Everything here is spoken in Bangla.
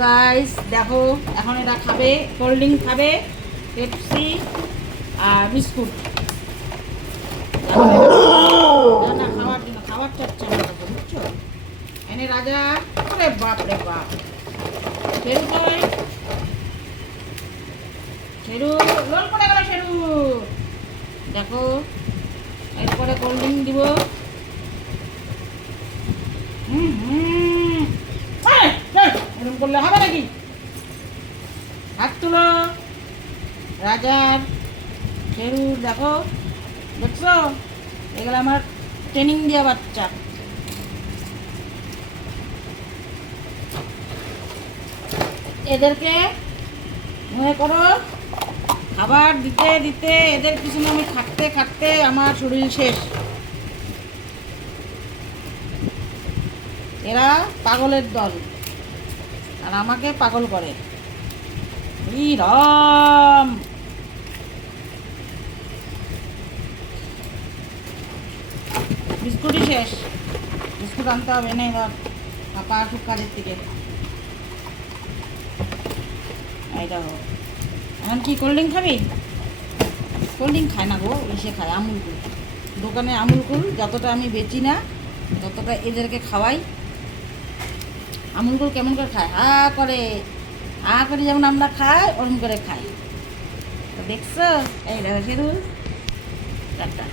গাইস দেখো এখন এটা খাবে, কোল্ড ড্রিঙ্ক খাবে, পেপসি আর বিস্কুট। না খাওয়ার জন্য খাবার চাচ্ছে না, বুঝছো? এনে রাজা, ওরে বাপ রে বাপ। শেরু কই? শেরু লোল করে গেল শেরু। দেখো এরপরে কোল্ড ড্রিঙ্ক দিব। এরকম করলে হবে নাকি? হাত তুলো। রাজার শেরুর দেখো, দেখছো? এগুলো আমার ট্রেনিং দেওয়া বাচ্চা। এদেরকে মনে করো খাবার দিতে দিতে এদের পিছনে আমি খাটতে খাটতে আমার শরীর শেষ। এরা পাগলের দল আর আমাকে পাগল করে। ই রাম, বিস্কুটই শেষ। বিস্কুট আনতে হবে না এবার, পাপা খুব কাজের থেকে। এইটা হোক। এখন কি কোল্ড ড্রিঙ্ক খাবি? কোল্ড ড্রিঙ্ক খায় না গো, এসে খায় আমুল কুল। দোকানে আমুল কুল যতটা আমি বেচি না ততটা এদেরকে খাওয়াই। আমুল কুল কেমন করে খায়? হা করে যেমন আমরা খাই ওরকম করে খাই। তো দেখছো? এই দেখো শুধু টাটা।